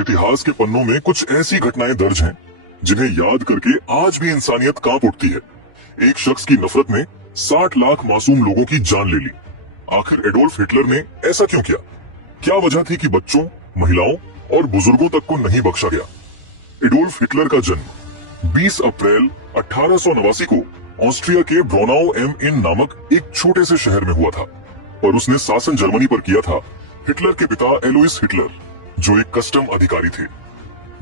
इतिहास के पन्नों में कुछ ऐसी घटनाएं दर्ज हैं जिन्हें याद करके आज भी इंसानियत कांप उठती है। एक शख्स की नफरत ने 60 लाख मासूम लोगों की जान ले ली। आखिर एडोल्फ हिटलर ने ऐसा क्यों किया? क्या वजह थी कि बच्चों, महिलाओं और बुजुर्गों तक को नहीं बख्शा गया? एडोल्फ हिटलर का जन्म 20 अप्रैल 1889 को ऑस्ट्रिया के ब्रोनाउ एम इन नामक एक छोटे से शहर में हुआ था, पर उसने शासन जर्मनी पर किया था। हिटलर के पिता एलोइस हिटलर, जो एक कस्टम अधिकारी थे,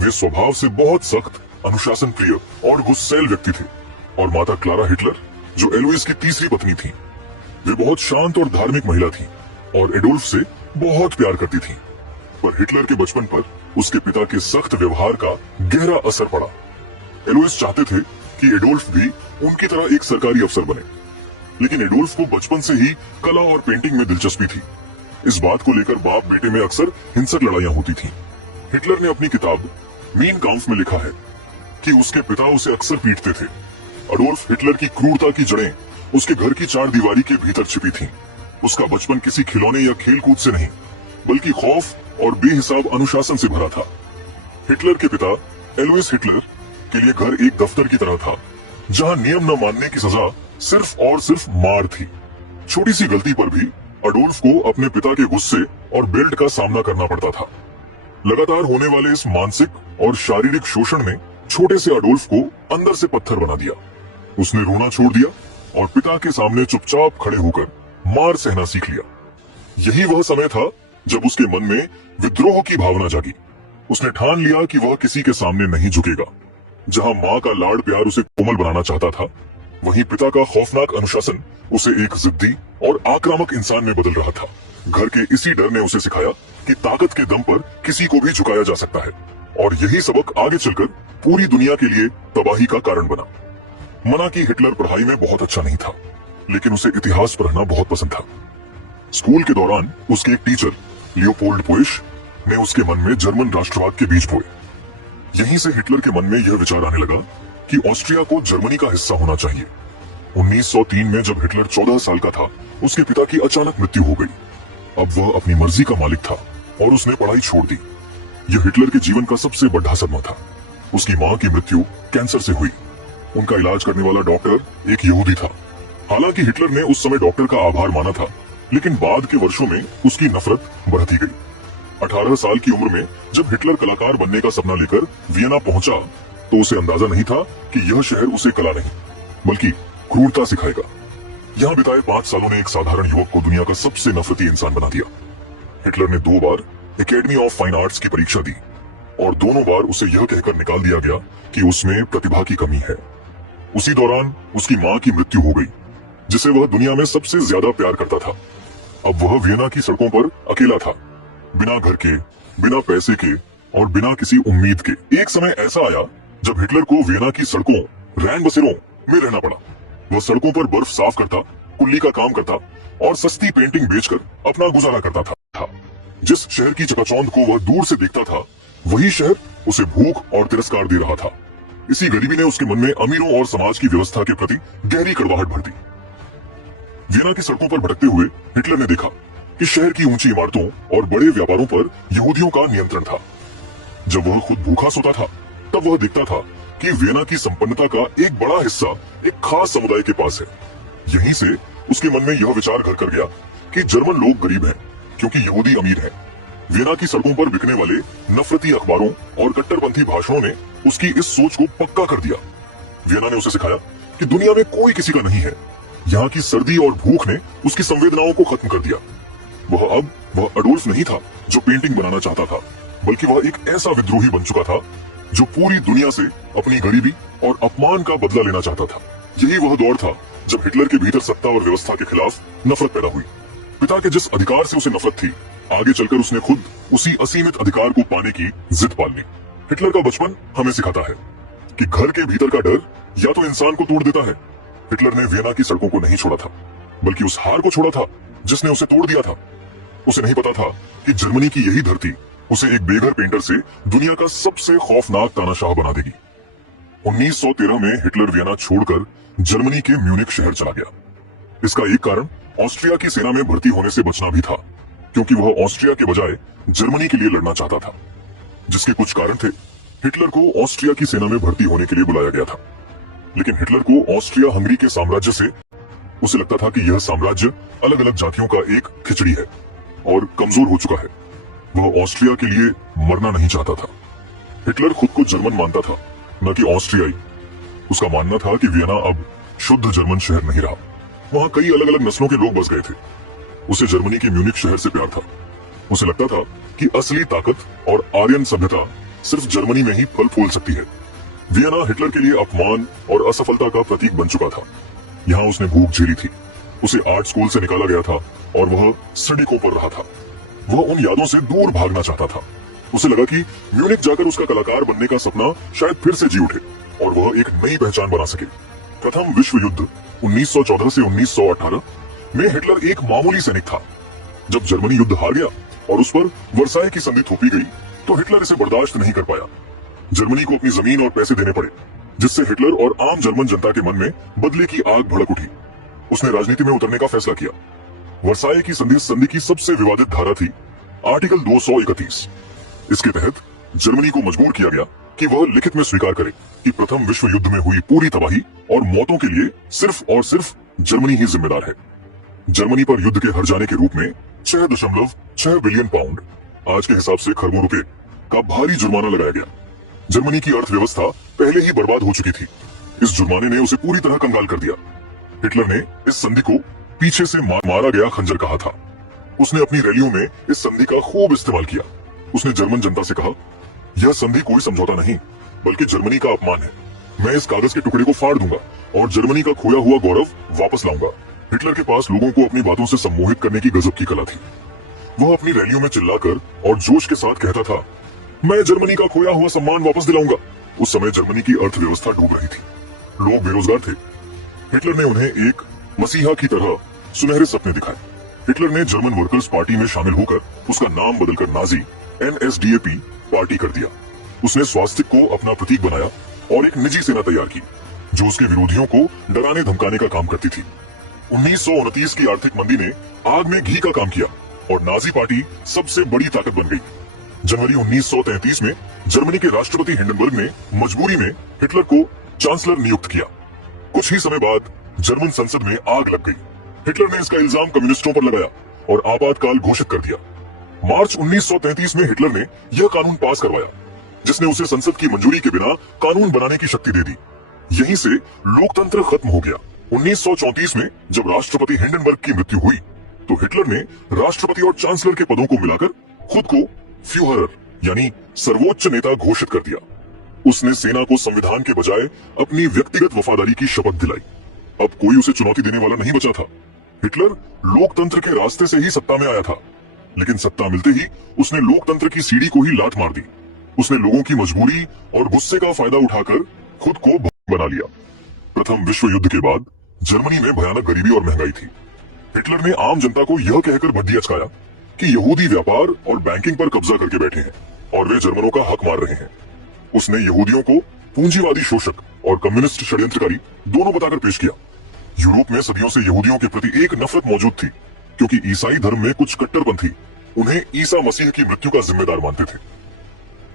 वे स्वभाव से बहुत सख्त, अनुशासन प्रिय और गुस्सैल व्यक्ति थे, और माता क्लारा हिटलर, जो एलोइस की तीसरी पत्नी थी, वे बहुत शांत और धार्मिक महिला थी और एडोल्फ से बहुत प्यार करती थी। पर हिटलर के बचपन पर उसके पिता के सख्त व्यवहार का गहरा असर पड़ा। एलोइस चाहते थे कि एडोल्फ भी उनकी तरह एक सरकारी अफसर बने, लेकिन एडोल्फ को बचपन से ही कला और पेंटिंग में दिलचस्पी थी। इस बात को लेकर बाप बेटे में अक्सर हिंसक लड़ाइयां होती थीं। हिटलर ने अपनी किताब मीन काम्फ में लिखा है कि उसके पिता उसे अक्सर पीटते थे। एडोल्फ हिटलर की क्रूरता की जड़ें उसके घर की चार दीवारी के भीतर छिपी थीं। उसका बचपन किसी खिलौने या खेलकूद से नहीं, बल्कि खौफ और बेहिसाब अनुशासन से भरा था। हिटलर के पिता एलोइस हिटलर के लिए घर एक दफ्तर की तरह था, जहां नियम न मानने की सजा सिर्फ और सिर्फ मार थी। छोटी सी गलती पर भी एडोल्फ को अपने पिता के गुस्से और बेल्ट का सामना करना पड़ता था। लगातार होने वाले इस मानसिक और शारीरिक शोषण ने छोटे से एडोल्फ को अंदर से पत्थर बना दिया। उसने रोना छोड़ दिया और पिता के सामने चुपचाप खड़े होकर मार सहना सीख लिया। यही वह समय था जब उसके मन में विद्रोह की भावना जागी। उसने ठान लिया कि वह किसी के सामने नहीं झुकेगा। जहां माँ का लाड़ प्यार उसे कोमल बनाना चाहता था, वहीं पिता का खौफनाक अनुशासन उसे एक जिद्दी और आक्रामक इंसान में बदल रहा था। घर के इसी डर ने उसे सिखाया कि ताकत के दम पर किसी को भी झुकाया जा सकता है, और यही सबक आगे चलकर पूरी दुनिया के लिए तबाही का कारण बना। मना कि हिटलर पढ़ाई में बहुत अच्छा नहीं था, लेकिन उसे इतिहास पढ़ना बहुत पसंद था। स्कूल के दौरान उसके एक टीचर लियोपोल्ड पोइश ने उसके मन में जर्मन राष्ट्रवाद के बीज बोए। यहीं से हिटलर के मन में यह विचार आने लगा कि ऑस्ट्रिया को जर्मनी का हिस्सा होना चाहिए। 1903 में जब हिटलर 14 साल का था, उसके पिता की अचानक मृत्यु हो गई। अब वह अपनी मर्जी का मालिक था और उसने पढ़ाई छोड़ दी। यह हिटलर के जीवन का सबसे बड़ा सदमा था। उसकी मां की मृत्यु कैंसर से हुई। उनका इलाज करने वाला डॉक्टर एक यहूदी था। हालांकि हिटलर ने उस समय डॉक्टर का आभार माना था, लेकिन बाद के वर्षों में उसकी नफरत बढ़ती गई। 18 साल की उम्र में जब हिटलर कलाकार बनने का सपना लेकर वियना पहुंचा, तो उसे अंदाजा नहीं था कि यह शहर उसे कला नहीं, बल्कि क्रूरता सिखाएगा। यहाँ बिताए 5 सालों ने एक साधारण युवक को दुनिया का सबसे नफरती इंसान बना दिया। हिटलर ने 2 bar academy of fine arts की परीक्षा दी, और दोनों बार उसे यह कहकर निकाल दिया गया कि उसमें प्रतिभा की कमी है। उसी दौरान उसकी मां की मृत्यु हो गई, जिसे वह दुनिया में सबसे ज्यादा प्यार करता था। अब वह वियना की सड़कों पर अकेला था, बिना घर के, बिना पैसे के और बिना किसी उम्मीद के। एक समय ऐसा आया जब हिटलर को वियना की सड़कों, रैन बसेरों में रहना पड़ा। वह सड़कों पर बर्फ साफ करता, कुल्ली का काम करता और सस्ती पेंटिंग बेचकर अपना गुजारा करता था। जिस शहर की चकाचौंध को वह दूर से देखता था, वही शहर उसे भूख और तिरस्कार दे रहा था। इसी गरीबी ने उसके मन में अमीरों और समाज की व्यवस्था के प्रति गहरी कड़वाहट भर दी। वियना की सड़कों पर भटकते हुए हिटलर ने देखा कि शहर की ऊंची इमारतों और बड़े व्यापारों पर यहूदियों का नियंत्रण था। जब वह खुद भूखा सोता था, तब वह देखता था कि वियना की संपन्नता का एक बड़ा हिस्सा एक खास समुदाय के पास है। यहीं से उसके मन में यह विचार घर कर गया कि जर्मन लोग गरीब हैं क्योंकि यहूदी अमीर हैं। वियना की सड़कों पर बिकने वाले नफरती अखबारों और कट्टरपंथी भाषणों ने उसकी इस सोच को पक्का कर दिया। वियना ने उसे सिखाया कि दुनिया में कोई किसी का नहीं है। यहाँ की सर्दी और भूख ने उसकी संवेदनाओं को खत्म कर दिया। वह एडोल्फ नहीं था जो पेंटिंग बनाना चाहता था, बल्कि वह एक ऐसा विद्रोही बन चुका था जो पूरी दुनिया से अपनी गरीबी और अपमान का बदला लेना चाहता था। यही वह दौर था जब हिटलर के भीतर सत्ता और व्यवस्था के खिलाफ नफरत पैदा हुई। पिता के जिस अधिकार से उसे नफरत थी, आगे चलकर उसने खुद उसी असीमित अधिकार को पाने की जिद पाल ली। हिटलर का बचपन हमें सिखाता है कि घर के भीतर का डर या तो इंसान को तोड़ देता है। हिटलर ने वियना की सड़कों को नहीं छोड़ा था, बल्कि उस हार को छोड़ा था जिसने उसे तोड़ दिया था। उसे नहीं पता था कि जर्मनी की यही धरती उसे एक बेघर पेंटर से दुनिया का सबसे खौफनाक तानाशाह बना देगी। 1913 में हिटलर वियना छोड़कर जर्मनी के म्यूनिख शहर चला गया। इसका एक कारण ऑस्ट्रिया की सेना में भर्ती होने से बचना भी था, क्योंकि वह ऑस्ट्रिया के बजाय जर्मनी के लिए लड़ना चाहता था। जिसके कुछ कारण थे। हिटलर को ऑस्ट्रिया की सेना में भर्ती होने के लिए बुलाया गया था, लेकिन हिटलर को ऑस्ट्रिया हंगरी के साम्राज्य से उसे लगता था कि यह साम्राज्य अलग अलग जातियों का एक खिचड़ी है और कमजोर हो चुका है। वह ऑस्ट्रिया के लिए मरना नहीं चाहता था। हिटलर खुद को जर्मन मानता था, न कि ऑस्ट्रियाई। उसका मानना था कि वियना अब शुद्ध जर्मन शहर नहीं रहा। वहां कई अलग अलग नस्लों के लोग बस गए थे। उसे जर्मनी के म्यूनिख शहर से प्यार था। उसे लगता था कि असली ताकत और आर्यन सभ्यता सिर्फ जर्मनी में ही फल फूल सकती है। वियना हिटलर के लिए अपमान और असफलता का प्रतीक बन चुका था। यहाँ उसने भूख झेली थी, उसे आर्ट स्कूल से निकाला गया था और वह सड़कों पर रहा था। वह उन यादों से दूर भागना चाहता था। उसे लगा कि म्यूनिख जाकर उसका कलाकार बनने का सपना शायद फिर से जी उठे और वह एक नई पहचान बना सके। प्रथम विश्व युद्ध 1914 से 1918 में हिटलर एक मामूली सैनिक था। जब जर्मनी युद्ध हार गया और उस पर वर्साई की संधि थोपी गई तो हिटलर इसे बर्दाश्त नहीं कर पाया। जर्मनी को अपनी जमीन और पैसे देने पड़े, जिससे हिटलर और आम जर्मन जनता के मन में बदले की आग भड़क उठी। उसने राजनीति में उतरने का फैसला किया। वर्साई की संधि की सबसे विवादित धारा थी आर्टिकल 231। इसके तहत जर्मनी को मजबूर किया गया कि वह लिखित में स्वीकार करे कि प्रथम विश्व युद्ध में हुई पूरी तबाही और मौतों के लिए सिर्फ और सिर्फ जर्मनी ही जिम्मेदार है। जर्मनी पर युद्ध के हार जाने के रूप में 6.6 बिलियन पाउंड, आज के हिसाब से खरबों रुपए का भारी जुर्माना लगाया गया। जर्मनी की अर्थव्यवस्था पहले ही बर्बाद हो चुकी थी। इस जुर्माने ने उसे पूरी तरह कंगाल कर दिया। हिटलर ने इस संधि को पीछे से मारा गया खंजर कहा था। उसने अपनी रैलियों में इस संधि का खूब इस्तेमाल किया। उसने जर्मन जनता से कहा, यह संधि कोई समझौता नहीं बल्कि जर्मनी का अपमान है। मैं इस कागज के टुकड़े को फाड़ दूंगा और जर्मनी का खोया हुआ गौरव वापस लाऊंगा। हिटलर के पास लोगों को अपनी बातों से सम्मोहित करने की गजब की कला थी। वह अपनी रैलियों में चिल्लाकर और जोश के साथ कहता था, मैं जर्मनी का खोया हुआ सम्मान वापस दिलाऊंगा। उस समय जर्मनी की अर्थव्यवस्था डूब रही थी। लोग बेरोजगार थे। हिटलर ने उन्हें एक मसीहा की तरह सुनहरे सपने दिखाए। हिटलर ने जर्मन वर्कर्स पार्टी में शामिल होकर उसका नाम बदलकर नाजी NSDAP पार्टी कर दिया। उसने स्वास्तिक को अपना प्रतीक बनाया और एक निजी सेना तैयार की जो उसके विरोधियों को डराने धमकाने का काम करती थी। 1929 की आर्थिक मंदी ने आग में घी का काम किया और नाजी पार्टी सबसे बड़ी ताकत बन गई। जनवरी 1933 में जर्मनी के राष्ट्रपति हिंडनबर्ग ने मजबूरी में हिटलर को चांसलर नियुक्त किया। कुछ ही समय बाद जर्मन संसद में आग लग गई। हिटलर ने इसका इल्जाम कम्युनिस्टों पर लगाया और आपातकाल घोषित कर दिया। मार्च 1933 में हिटलर ने यह कानून पास करवाया जिसने उसे संसद की मंजूरी के बिना कानून बनाने की शक्ति दे दी। यहीं से लोकतंत्र खत्म हो गया। 1934 में जब राष्ट्रपति हिंडनबर्ग की मृत्यु हुई तो हिटलर ने राष्ट्रपति और चांसलर के पदों को मिलाकर खुद को फ्यूहरर यानी सर्वोच्च नेता घोषित कर दिया। उसने सेना को संविधान के बजाय अपनी व्यक्तिगत वफादारी की शपथ दिलाई। अब कोई उसे चुनौती देने वाला नहीं बचा था। हिटलर लोकतंत्र के रास्ते से ही सत्ता में आया था, लेकिन सत्ता मिलते ही उसने लोकतंत्र की सीढ़ी को ही लात मार दी। उसने लोगों की मजबूरी और गुस्से का फायदा उठाकर खुद को बना लिया। प्रथम विश्व युद्ध के बाद जर्मनी में भयानक गरीबी और महंगाई थी। हिटलर ने आम जनता को यह कहकर भड्डी अचकाया कि यहूदी व्यापार और बैंकिंग पर कब्जा करके बैठे हैं और वे जर्मनों का हक मार रहे हैं। उसने यहूदियों को पूंजीवादी शोषक और कम्युनिस्ट षड्यंत्रकारी दोनों बताकर पेश किया। यूरोप में सदियों से यहूदियों के प्रति एक नफरत मौजूद थी क्योंकि ईसाई धर्म में कुछ कट्टरपंथी उन्हें ईसा मसीह की मृत्यु का जिम्मेदार मानते थे।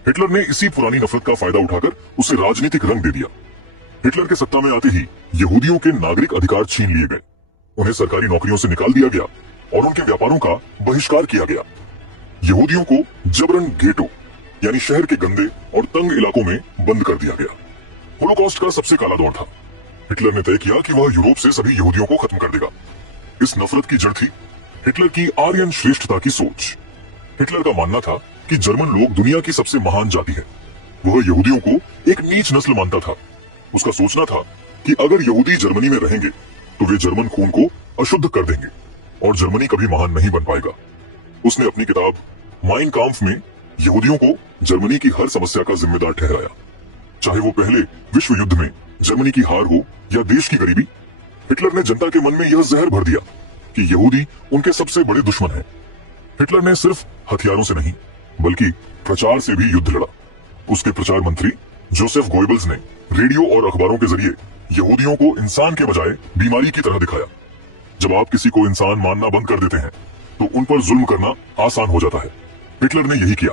हिटलर ने इसी पुरानी नफरत का फायदा उठाकर उसे राजनीतिक रंग दे दिया। हिटलर के सत्ता में आते ही यहूदियों के नागरिक अधिकार छीन लिए गए, उन्हें सरकारी नौकरियों से निकाल दिया गया और उनके व्यापारों का बहिष्कार किया गया। यहूदियों को जबरन गेटो यानी शहर के गंदे और तंग इलाकों में बंद कर दिया गया। होलोकॉस्ट का सबसे काला दौर था। हिटलर ने तय किया कि वह यूरोप से सभी यहूदियों को खत्म कर देगा। इस नफरत की जड़ थी हिटलर की आर्यन श्रेष्ठता की सोच। हिटलर का मानना था कि जर्मन लोग दुनिया की सबसे महान जाति है। वह यहूदियों को एक नीच नस्ल मानता था। उसका सोचना था कि अगर यहूदी जर्मनी में रहेंगे तो वे जर्मन खून को अशुद्ध कर देंगे और जर्मनी कभी महान नहीं बन पाएगा। उसने अपनी किताब माइन काम्फ में यहूदियों को जर्मनी की हर समस्या का जिम्मेदार ठहराया, चाहे वो पहले विश्व युद्ध में जर्मनी की हार हो या देश की गरीबी। हिटलर ने जनता के मन में यह जहर भर दिया कि यहूदी उनके सबसे बड़े दुश्मन हैं। हिटलर ने सिर्फ हथियारों से नहीं बल्कि प्रचार से भी युद्ध लड़ा। उसके प्रचार मंत्री जोसेफ गोएबल्स ने रेडियो और अखबारों के जरिए यहूदियों को इंसान के बजाय बीमारी की तरह दिखाया। जब आप किसी को इंसान मानना बंद कर देते हैं तो उन पर जुल्म करना आसान हो जाता है। हिटलर ने यही किया।